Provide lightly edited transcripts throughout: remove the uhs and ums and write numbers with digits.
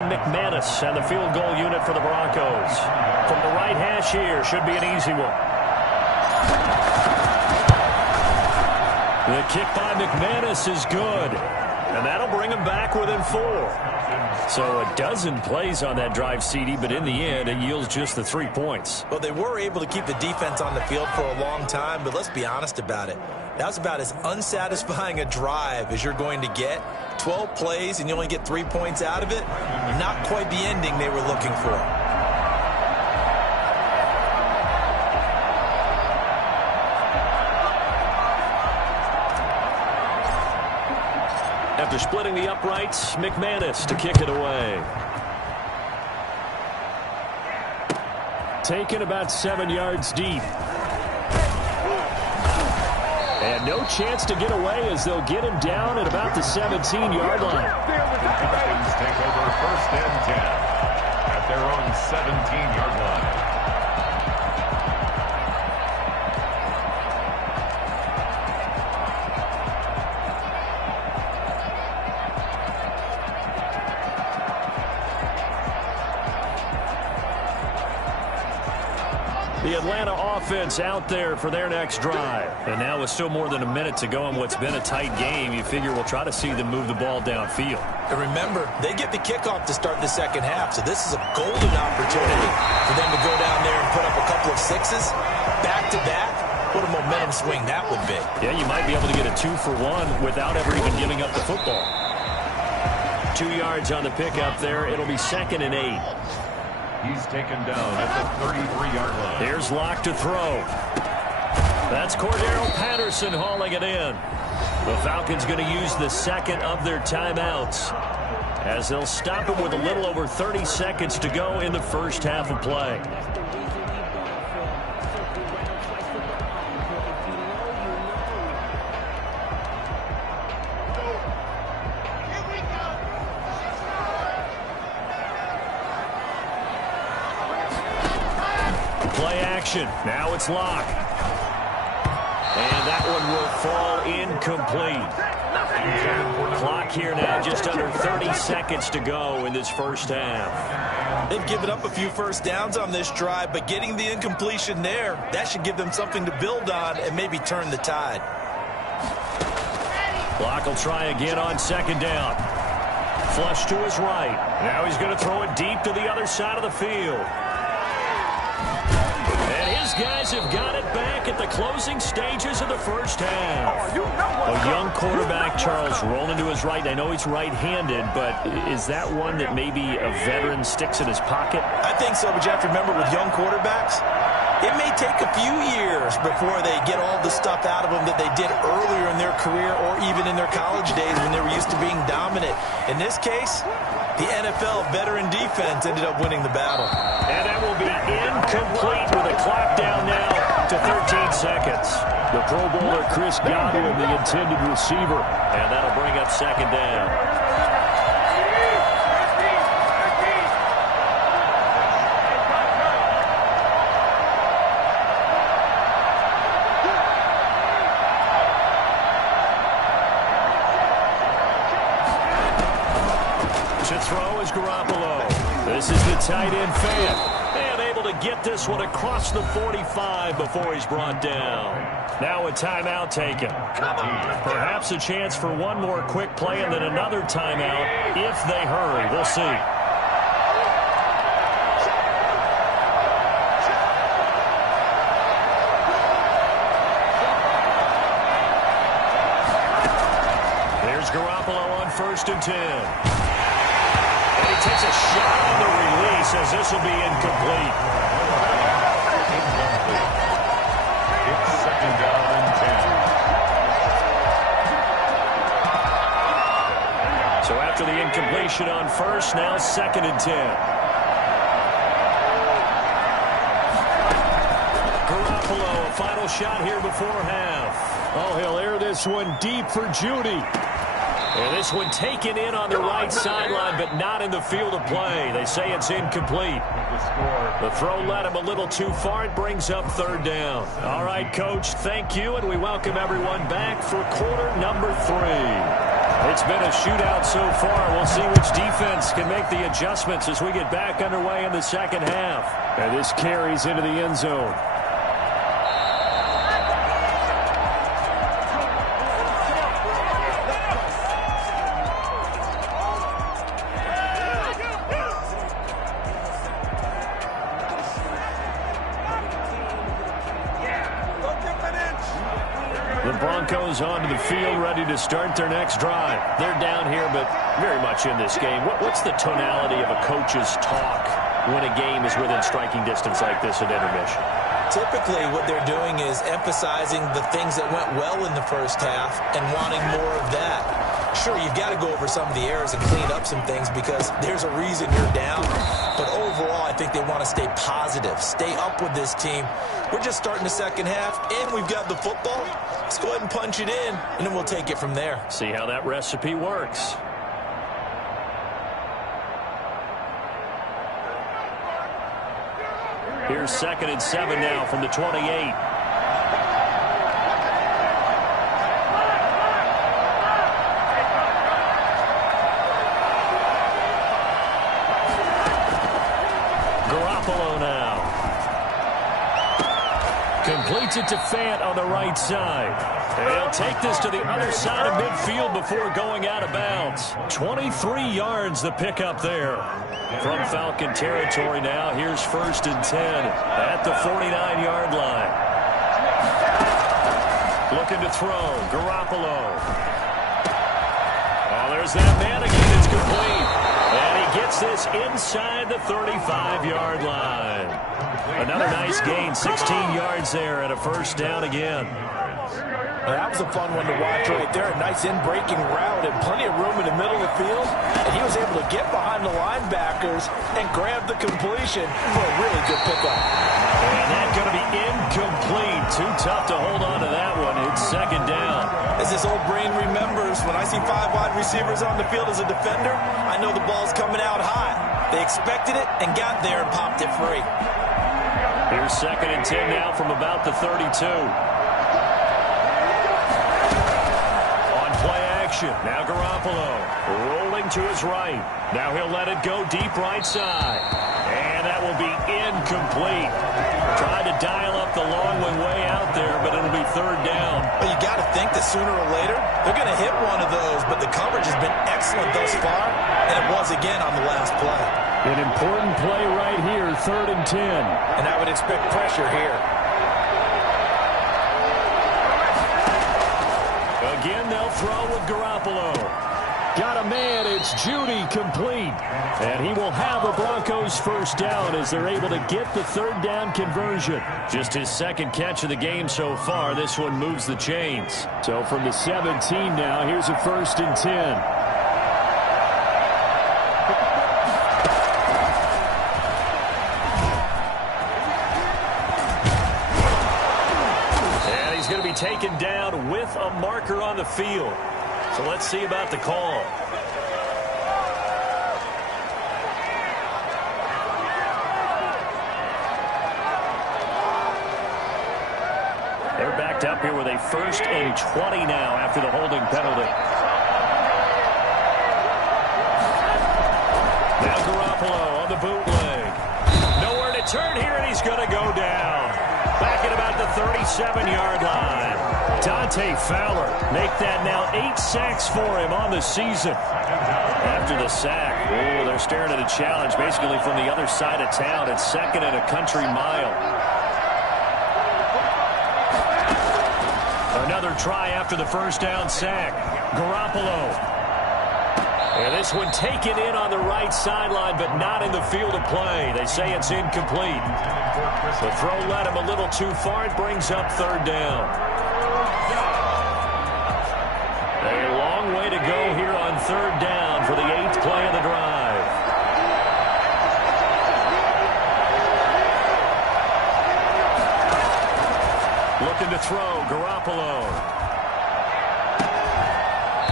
McManus and the field goal unit for the Broncos. From the right hash here, should be an easy one. The kick by McManus is good, and that'll bring him back within 4. So a dozen plays on that drive, CD, but in the end, it yields just the 3 points. Well, they were able to keep the defense on the field for a long time, but let's be honest about it. That was about as unsatisfying a drive as you're going to get. 12 plays and you only get 3 points out of it. Not quite the ending they were looking for. After splitting the uprights, McManus to kick it away. Taken about 7 yards deep. And no chance to get away as they'll get him down at about the 17-yard line. Falcons take over 1st and 10 at their own 17-yard line. The Atlanta offense out there for their next drive. And now with still more than a minute to go in what's been a tight game, you figure we'll try to see them move the ball downfield. And remember, they get the kickoff to start the second half, so this is a golden opportunity for them to go down there and put up a couple of sixes back-to-back. What a momentum swing that would be. Yeah, you might be able to get a 2-for-1 without ever even giving up the football. 2 yards on the pickup there. It'll be 2nd and 8. He's taken down at the 33-yard line. Here's Locke to throw. That's Cordero Patterson hauling it in. The Falcons going to use the second of their timeouts as they'll stop him with a little over 30 seconds to go in the first half of play. Play action. Now it's Locke. And that one will fall incomplete. Clock here now, just under 30 seconds to go in this first half. They've given up a few first downs on this drive, but getting the incompletion there, that should give them something to build on and maybe turn the tide. Locke will try again on 2nd down. Flush to his right. Now he's going to throw it deep to the other side of the field. His guys have got it back at the closing stages of the first half. A young quarterback, Charles, rolling to his right. I know he's right-handed, but is that one that maybe a veteran sticks in his pocket? I think so, but you have to remember with young quarterbacks, it may take a few years before they get all the stuff out of them that they did earlier in their career or even in their college days when they were used to being dominant. In this case, the NFL veteran defense ended up winning the battle. And that will be incomplete with a clock down now to 13 seconds. The Pro Bowler Chris Godwin, the intended receiver. And that'll bring up 2nd down. To throw is Garoppolo. This is the tight end fan. And able to get this one across the 45 before he's brought down. Now a timeout taken. Perhaps a chance for one more quick play and then another timeout if they hurry. We'll see. There's Garoppolo on 1st and 10. Takes a shot on the release as this will be incomplete. It's 2nd down and 10. So after the incompletion on 1st, now 2nd and 10. Garoppolo, a final shot here before half. Oh, he'll air this one deep for Judy. And this one taken in on the right sideline, but not in the field of play. They say it's incomplete. The throw led him a little too far. It brings up 3rd down. All right, Coach, thank you, and we welcome everyone back for quarter number 3. It's been a shootout so far. We'll see which defense can make the adjustments as we get back underway in the second half. And this carries into the end zone. The Broncos onto the field, ready to start their next drive. They're down here, but very much in this game. What's the tonality of a coach's talk when a game is within striking distance like this at intermission? Typically, what they're doing is emphasizing the things that went well in the first half and wanting more of that. Sure, you've got to go over some of the errors and clean up some things because there's a reason you're down. But overall, I think they want to stay positive, stay up with this team. We're just starting the second half, and we've got the football. Let's go ahead and punch it in, and then we'll take it from there. See how that recipe works. Here's 2nd and 7 now from the 28. Garoppolo now. Completes it to Fant on the right side. And he'll take this to the other side of midfield before going out of bounds. 23 yards the pickup there. From Falcon territory now, here's 1st and 10 at the 49-yard line. Looking to throw, Garoppolo. Oh, there's that man again. It's complete. And he gets this inside the 35-yard line. Another nice gain, 16 yards there and a 1st down again. That was a fun one to watch right there. A nice in-breaking route and plenty of room in the middle of the field. And he was able to get behind the linebackers and grab the completion for a really good pickup. And that's going to be incomplete. Too tough to hold on to that one. It's 2nd down. As this old brain remembers, when I see 5 wide receivers on the field as a defender, I know the ball's coming out high. They expected it and got there and popped it free. Here's 2nd and 10 now from about the 32. Now Garoppolo rolling to his right. Now he'll let it go deep right side. And that will be incomplete. Tried to dial up the long one way out there, but it'll be 3rd down. Well, you got to think that sooner or later they're going to hit one of those, but the coverage has been excellent thus far, and it was again on the last play. An important play right here, 3rd and 10. And I would expect pressure here. Again, they'll throw with Garoppolo. Got a man, it's Judy, complete. And he will have a Broncos 1st down as they're able to get the 3rd down conversion. Just his 2nd catch of the game so far. This one moves the chains. So from the 17 now, here's a 1st and 10. Going to be taken down with a marker on the field. So let's see about the call. They're backed up here with a 1st and 20 now after the holding penalty. Now Garoppolo on the bootleg. Nowhere to turn here, and he's going to go down. Back at about the 37-yard line. Dante Fowler make that now 8 sacks for him on the season. After the sack, oh, they're staring at a challenge basically from the other side of town. It's 2nd and a country mile. Another try after the 1st down sack. Garoppolo. And this one taken in on the right sideline, but not in the field of play. They say it's incomplete. The throw led him a little too far. It brings up 3rd down. A long way to go here on 3rd down for the 8th play of the drive. Looking to throw, Garoppolo.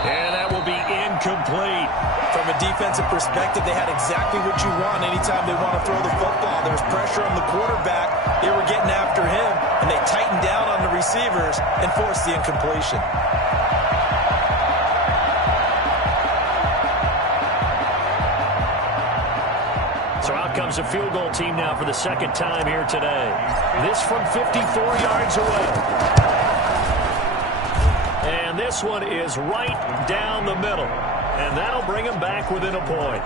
And that will be incomplete. From a defensive perspective, they had exactly what you want anytime they want to throw the football. There's pressure on the quarterback. They were getting after him, and they tightened down on the receivers and forced the incompletion. So out comes a field goal team now for the second time here today. This from 54 yards away. And this one is right down the middle. And that'll bring them back within a point.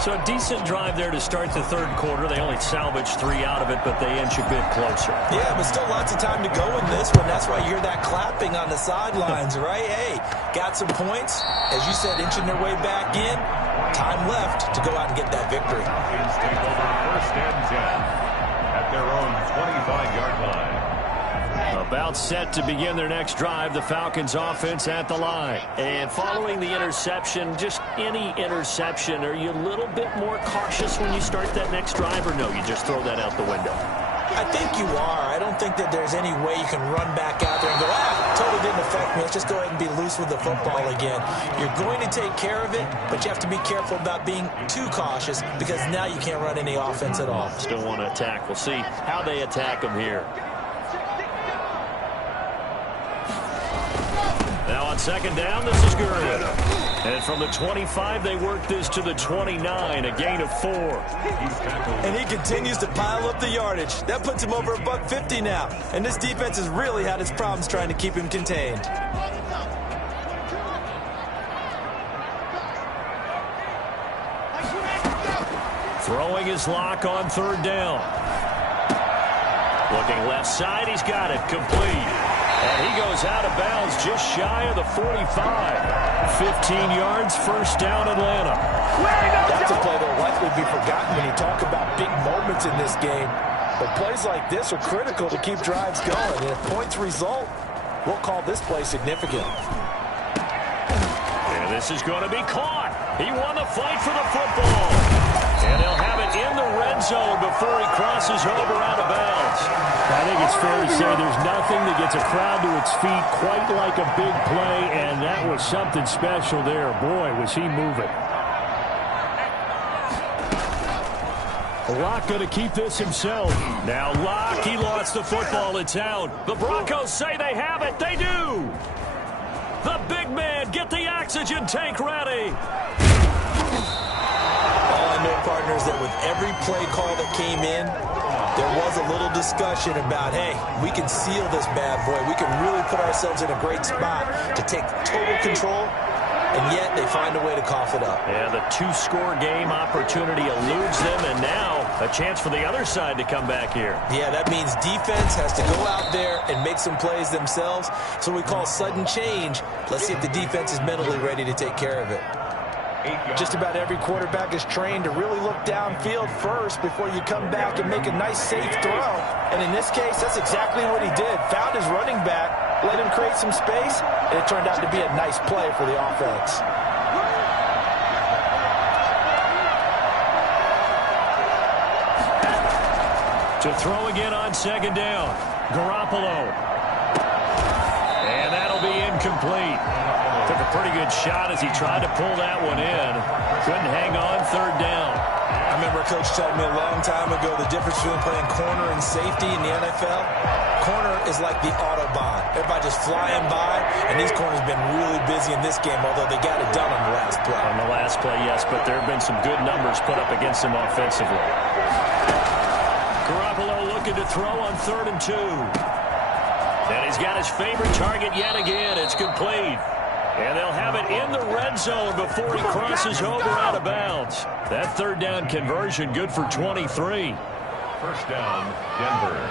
So a decent drive there to start the third quarter. They only salvaged 3 out of it, but they inch a bit closer. Yeah, but still lots of time to go in this one. That's why you hear that clapping on the sidelines, right? Hey, got some points. As you said, inching their way back in. Time left to go out and get that victory. Take over first and 10 at their own 25-yard line. About set to begin their next drive, the Falcons offense at the line. And following the interception, just any interception, are you a little bit more cautious when you start that next drive, or no, you just throw that out the window? I think you are. I don't think that there's any way you can run back out there and go, totally didn't affect me. Let's just go ahead and be loose with the football again. You're going to take care of it, but you have to be careful about being too cautious because now you can't run any offense at all. Still want to attack. We'll see how they attack them here. Now on second down, this is good. And from the 25, they work this to the 29, a gain of 4. And he continues to pile up the yardage. That puts him over $150 now. And this defense has really had its problems trying to keep him contained. Throwing his lock on third down. Looking left side, he's got it, complete. And he goes out of bounds just shy of the 45. 15 yards, first down Atlanta. That's a play that will likely be forgotten when you talk about big moments in this game. But plays like this are critical to keep drives going. And if points result, we'll call this play significant. And this is going to be caught. He won the fight for the football. And they'll have it in the red zone before he crosses over out of bounds. I think it's fair to say there's nothing that gets a crowd to its feet quite like a big play, and that was something special there. Boy, was he moving. Locke going to keep this himself. Now Locke, he lost the football. It's out. The Broncos say they have it. They do. The big man, get the oxygen tank ready. All I know, partners, that with every play call that came in, there was a little discussion about, hey, we can seal this bad boy. We can really put ourselves in a great spot to take total control, and yet they find a way to cough it up. Yeah, the 2-score game opportunity eludes them, and now a chance for the other side to come back here. Yeah, that means defense has to go out there and make some plays themselves. So we call sudden change. Let's see if the defense is mentally ready to take care of it. Just about every quarterback is trained to really look downfield first before you come back and make a nice, safe throw. And in this case, that's exactly what he did. Found his running back, let him create some space, and it turned out to be a nice play for the offense. To throw again on second down, Garoppolo. And that'll be incomplete. Took a pretty good shot as he tried to pull that one in. Couldn't hang on third down. I remember a coach telling me a long time ago the difference between playing corner and safety in the NFL. Corner is like the Autobahn. Everybody just flying by, and these corners have been really busy in this game, although they got it done on the last play. On the last play, yes, but there have been some good numbers put up against him offensively. Garoppolo looking to throw on 3rd and 2. And he's got his favorite target yet again. It's complete. And they'll have it in the red zone before he crosses over out of bounds. That third down conversion good for 23. First down, Denver.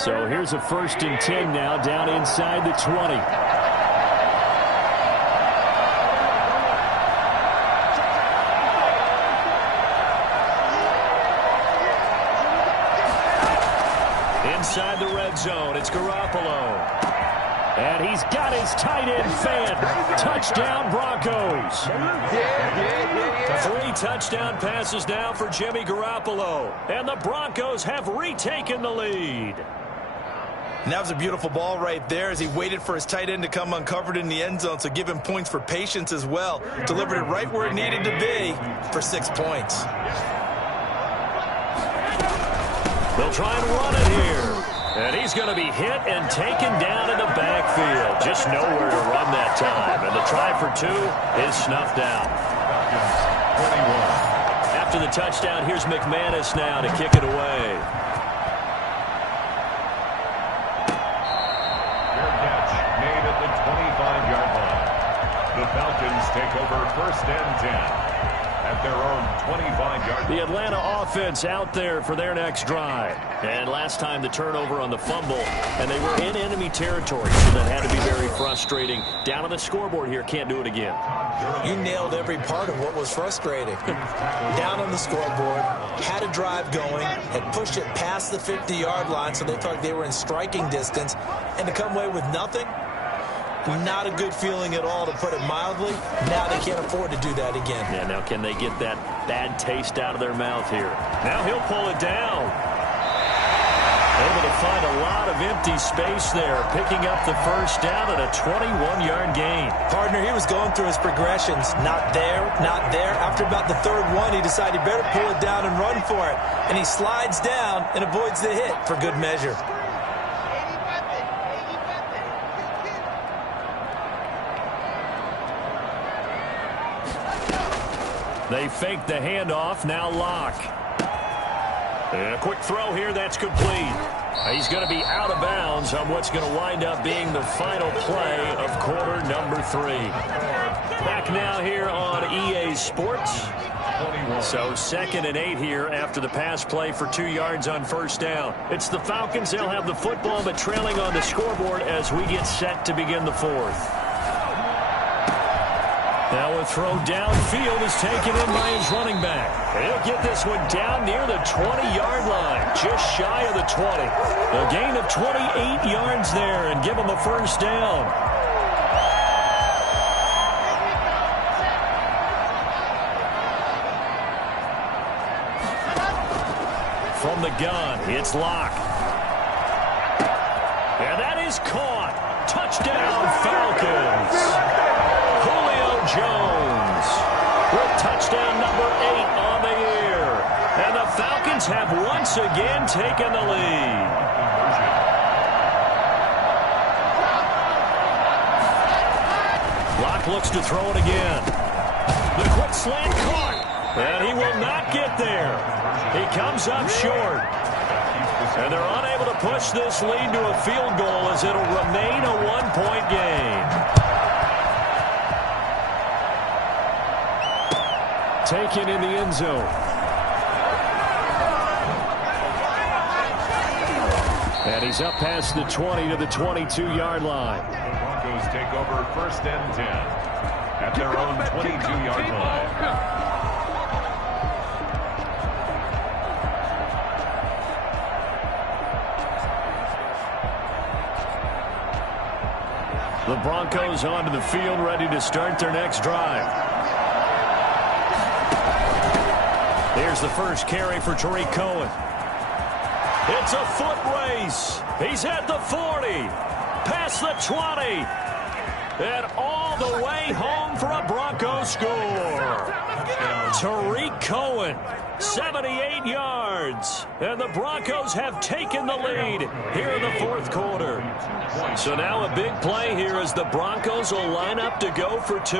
So here's a 1st and 10 now down inside the 20. Inside the red zone, it's Garoppolo. And he's got his tight end fan. Touchdown, Broncos. 3 touchdown passes now for Jimmy Garoppolo. And the Broncos have retaken the lead. And that was a beautiful ball right there as he waited for his tight end to come uncovered in the end zone, so give him points for patience as well. Delivered it right where it needed to be for 6 points. They'll try and run it here. And he's going to be hit and taken down in the backfield. Just nowhere to run that time. And the try for 2 is snuffed out. 21 after the touchdown. Here's McManus now to kick it away. Fair catch made at the 25-yard line. The Falcons take over 1st and 10 at their own 25-yard line. The Atlanta offense out there for their next drive. And last time the turnover on the fumble, and they were in enemy territory, so that had to be very frustrating. Down on the scoreboard here, can't do it again. You nailed every part of what was frustrating. Down on the scoreboard, had a drive going, had pushed it past the 50-yard line, so they felt like they were in striking distance, and to come away with nothing, not a good feeling at all, to put it mildly. Now they can't afford to do that again. Yeah, now can they get that bad taste out of their mouth here? Now he'll pull it down. Able to find a lot of empty space there, picking up the first down at a 21-yard gain. Partner, he was going through his progressions. Not there, not there. After about the third one, he decided he better pull it down and run for it. And he slides down and avoids the hit for good measure. They fake the handoff, now Locke. And a quick throw here, that's complete. He's going to be out of bounds on what's going to wind up being the final play of quarter number 3. Back now here on EA Sports. So 2nd and 8 here after the pass play for 2 yards on first down. It's the Falcons. They'll have the football, but trailing on the scoreboard as we get set to begin the 4th. Now a throw downfield is taken in by his running back. He'll get this one down near the 20-yard line, just shy of the 20. A gain of 28 yards there and give him a first down. From the gun, it's Locke. And that is caught. Touchdown, Falcons. Jones with touchdown number 8 on the year. And the Falcons have once again taken the lead. Locke looks to throw it again. The quick slant caught. And he will not get there. He comes up short. And they're unable to push this lead to a field goal as it'll remain a 1-point game. Taken in the end zone. And he's up past the 20 to the 22-yard line. The Broncos take over 1st and 10 at their own 22-yard line. The Broncos onto the field, ready to start their next drive. Here's the first carry for Tariq Cohen. It's a foot race. He's at the 40, past the 20, and all the way home for a Broncos score. Tariq Cohen, 78 yards, and the Broncos have taken the lead here in the 4th quarter. So now a big play here as the Broncos will line up to go for 2.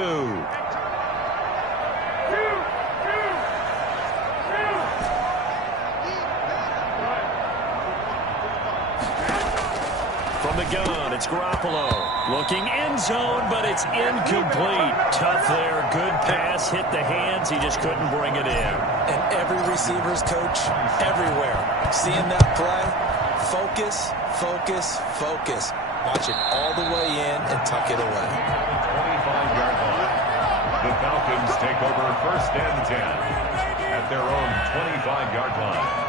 From the gun, it's Garoppolo. Looking end zone, but it's incomplete. Tough there. Good pass. Hit the hands. He just couldn't bring it in. And every receiver's coach everywhere. Seeing that play, focus, focus, focus. Watch it all the way in and tuck it away. 25-yard line. The Falcons take over 1st and 10 at their own 25-yard line.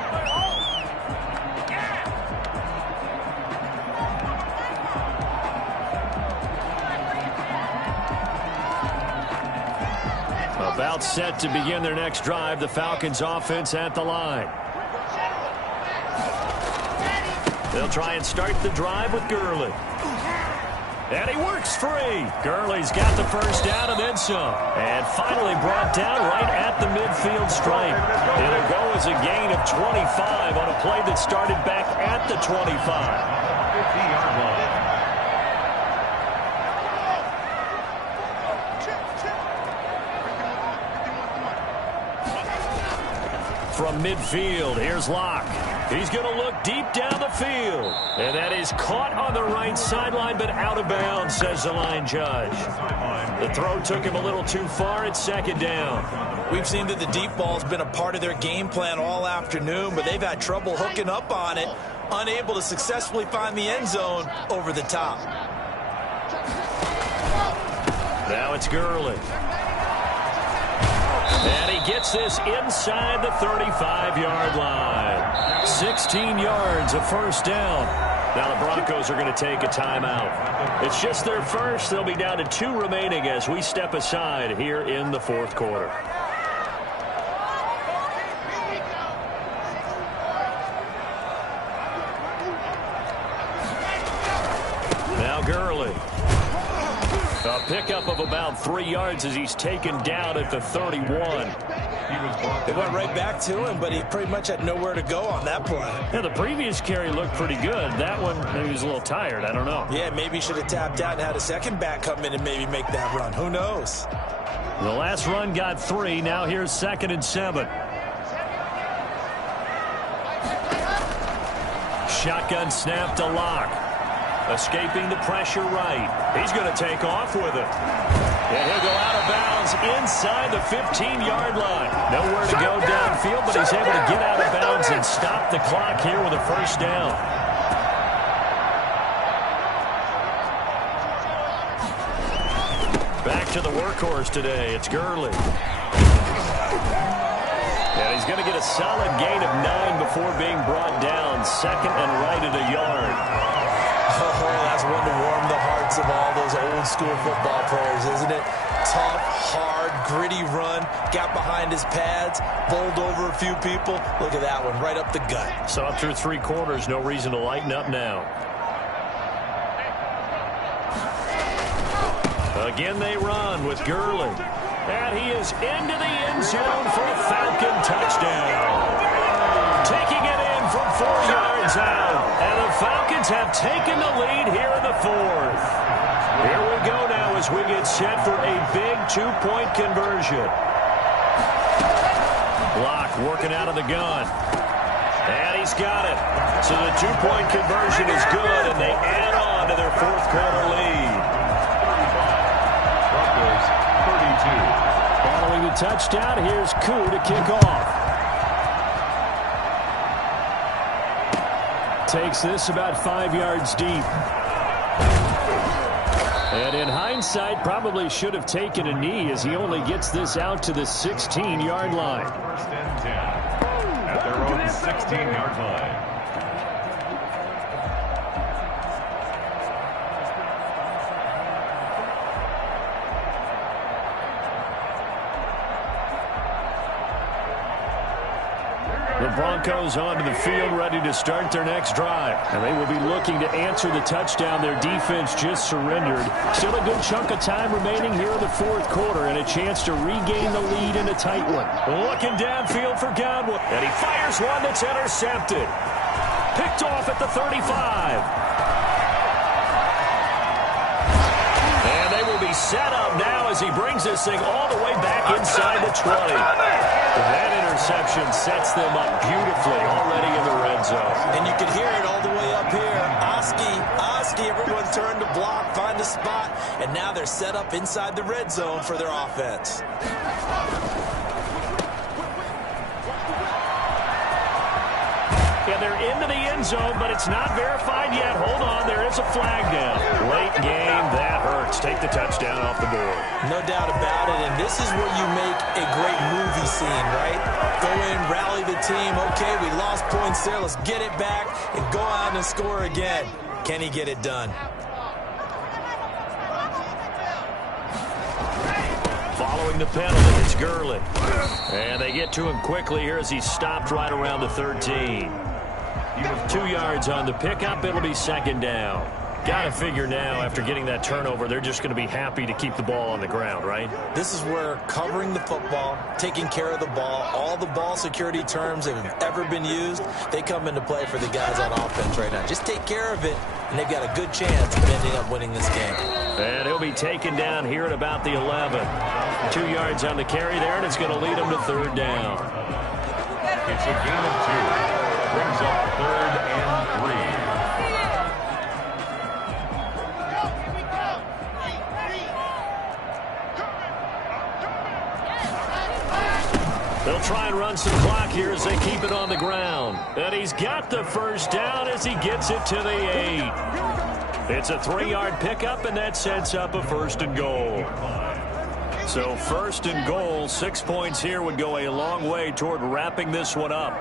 About set to begin their next drive, the Falcons offense at the line. They'll try and start the drive with Gurley. And he works free. Gurley's got the first down and then some. And finally brought down right at the midfield stripe. It'll go as a gain of 25 on a play that started back at the 25. 50-yard line. from midfield. Here's Locke. He's going to look deep down the field. And that is caught on the right sideline, but out of bounds, says the line judge. The throw took him a little too far. It's second down. We've seen that the deep ball's been a part of their game plan all afternoon, but they've had trouble hooking up on it, unable to successfully find the end zone over the top. Now it's Gurley. And he gets this inside the 35-yard line. 16 yards, a first down. Now the Broncos are going to take a timeout. It's just their first. They'll be down to 2 remaining as we step aside here in the fourth quarter. Now Gurley. A pickup of about 3 yards as he's taken down at the 31. It went right back to him, but he pretty much had nowhere to go on that play. Yeah, the previous carry looked pretty good. That one, maybe he was a little tired. I don't know. Yeah, maybe he should have tapped out and had a second back come in and maybe make that run. Who knows? The last run got 3. Now here's 2nd and 7. Shotgun snap to Locke. Escaping the pressure right. He's going to take off with it. And he'll go out of bounds inside the 15-yard line. Nowhere to go downfield, but he's able to get out of bounds and stop the clock here with a first down. Back to the workhorse today. It's Gurley. And he's going to get a solid gain of 9 before being brought down. 2nd and right at a yard. Oh, that's one to warm the hearts of all those old-school football players, isn't it? Tough, hard, gritty run, got behind his pads, bowled over a few people. Look at that one, right up the gut. So up through 3 quarters, no reason to lighten up now. Again they run with Gurley. And he is into the end zone for a Falcon touchdown. Taking it in from 4 yards out. And the Falcons have taken the lead here in the 4th. Here we go now as we get set for a big 2-point conversion. Locke working out of the gun. And he's got it. So the 2-point conversion is good, and they add on to their 4th quarter lead. Broncos 32. Following the touchdown, here's Koo to kick off. Takes this about 5 yards deep. And in hindsight, probably should have taken a knee as he only gets this out to the 16-yard line. 1st and 10 at their own 16-yard line. The Broncos onto the field ready to start their next drive. And they will be looking to answer the touchdown their defense just surrendered. Still a good chunk of time remaining here in the 4th quarter and a chance to regain the lead in a tight one. Looking downfield for Godwin. And he fires one that's intercepted. Picked off at the 35. And they will be set up now as he brings this thing all the way back inside the 20. That interception sets them up beautifully already in the red zone. And you can hear it all the way up here. Oski, everyone turned to block, find a spot, and now they're set up inside the red zone for their offense. Yeah, they're into the end zone, but it's not verified yet. Hold on, there is a flag down. Late game, that hurts. Take the touchdown off the board. No doubt about it, and this is where you make a great movie scene, right? Go in, rally the team. Okay, we lost points there. Let's get it back and go out and score again. Can he get it done? Following the penalty, it's Gurley. And they get to him quickly here as he's stopped right around the 13. 2 yards on the pickup. It'll be 2nd down. Got to figure now, after getting that turnover, they're just going to be happy to keep the ball on the ground, right? This is where covering the football, taking care of the ball, all the ball security terms that have ever been used, they come into play for the guys on offense right now. Just take care of it, and they've got a good chance of ending up winning this game. And he'll be taken down here at about the 11. 2 yards on the carry there, and it's going to lead him to 3rd down. It's a gain of 2. Brings up 3rd and 3. They'll try and run some clock here as they keep it on the ground. And he's got the first down as he gets it to the 8. It's a 3-yard pickup, and that sets up a 1st and goal. So 1st and goal, 6 points here would go a long way toward wrapping this one up.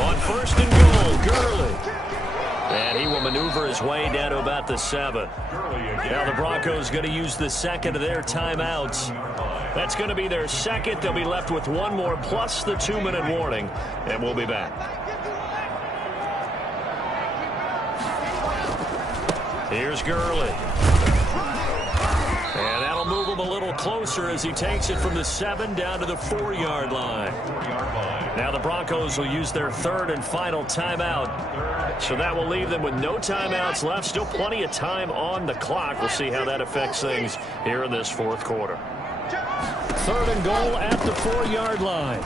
On 1st and goal, Gurley. And he will maneuver his way down to about the 7. Now the Broncos going to use the second of their timeouts. That's going to be their second. They'll be left with one more plus the 2-minute warning, and we'll be back. Here's Gurley. And that'll move him a little closer as he takes it from the 7 down to the 4-yard line. Now the Broncos will use their 3rd and final timeout. So that will leave them with no timeouts left. Still plenty of time on the clock. We'll see how that affects things here in this 4th quarter. 3rd and goal at the 4-yard line.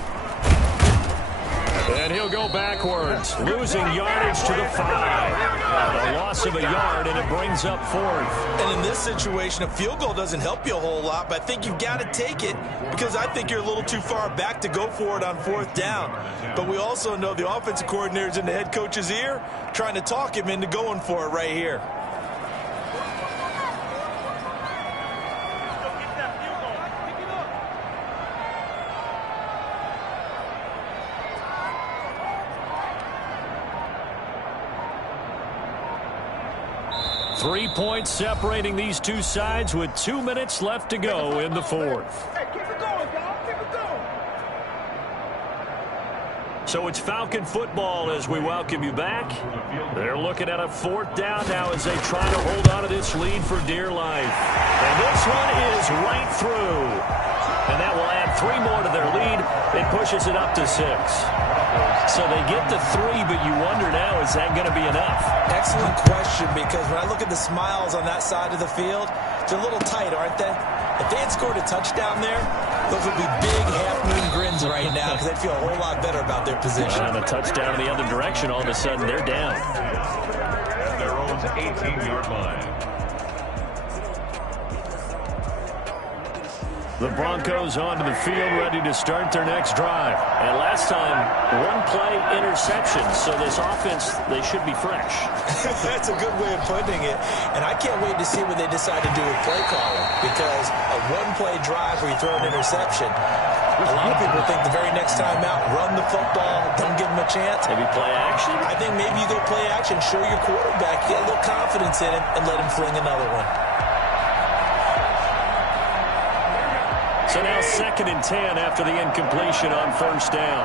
And he'll go backwards, losing yardage to the 5. A loss of a yard, and it brings up 4th. And in this situation, a field goal doesn't help you a whole lot, but I think you've got to take it because I think you're a little too far back to go for it on 4th down. But we also know the offensive coordinator's in the head coach's ear, trying to talk him into going for it right here. Three points separating these two sides with 2 minutes left to go in the 4th. Hey, keep it going, dog. Keep it going. So it's Falcon football as we welcome you back. They're looking at a 4th down now as they try to hold on to this lead for dear life. And this one is right through. And that will add 3 more to their lead. It pushes it up to 6. So they get the 3, but you wonder now, is that going to be enough? Excellent question, because when I look at the smiles on that side of the field, they're a little tight, aren't they? If they had scored a touchdown there, those would be big half-moon grins right now because they'd feel a whole lot better about their position. And a touchdown in the other direction, all of a sudden they're down. At their own 18-yard line. The Broncos onto the field, ready to start their next drive. And last time, 1-play interception. So this offense, they should be fresh. That's a good way of putting it. And I can't wait to see what they decide to do with play calling. Because a 1-play drive where you throw an interception, a lot of people think the very next time out, run the football, don't give them a chance. Maybe play action? I think maybe you go play action, show your quarterback, get a little confidence in him, and let him fling another one. So now 2nd and 10 after the incompletion on 1st down.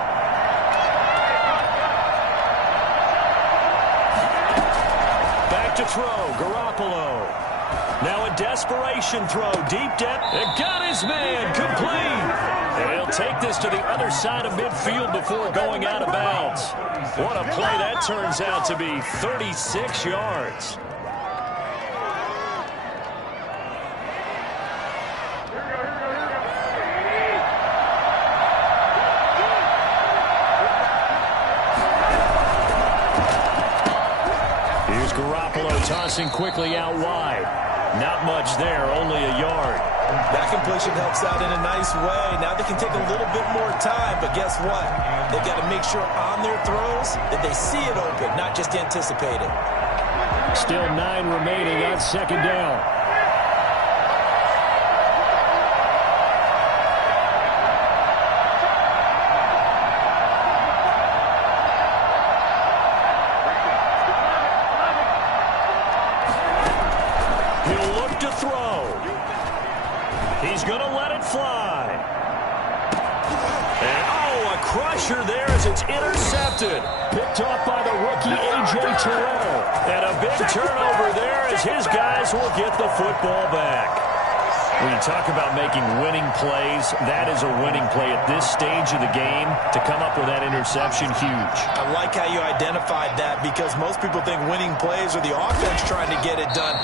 Back to throw, Garoppolo. Now a desperation throw, deep down. It got his man, complete. And he'll take this to the other side of midfield before going out of bounds. What a play that turns out to be, 36 yards. Tossing quickly out wide. Not much there, only a yard. That completion helps out in a nice way. Now they can take a little bit more time, but guess what? They've got to make sure on their throws that they see it open, not just anticipate it. Still 9 remaining on 2nd down. He's going to let it fly. And, oh, a crusher there as it's intercepted. Picked off by the rookie A.J. Terrell. And a big turnover there as his guys will get the football back. When you talk about making winning plays, that is a winning play at this stage of the game. To come up with that interception, huge. I like how you identified that because most people think winning plays are the offense trying to get it done.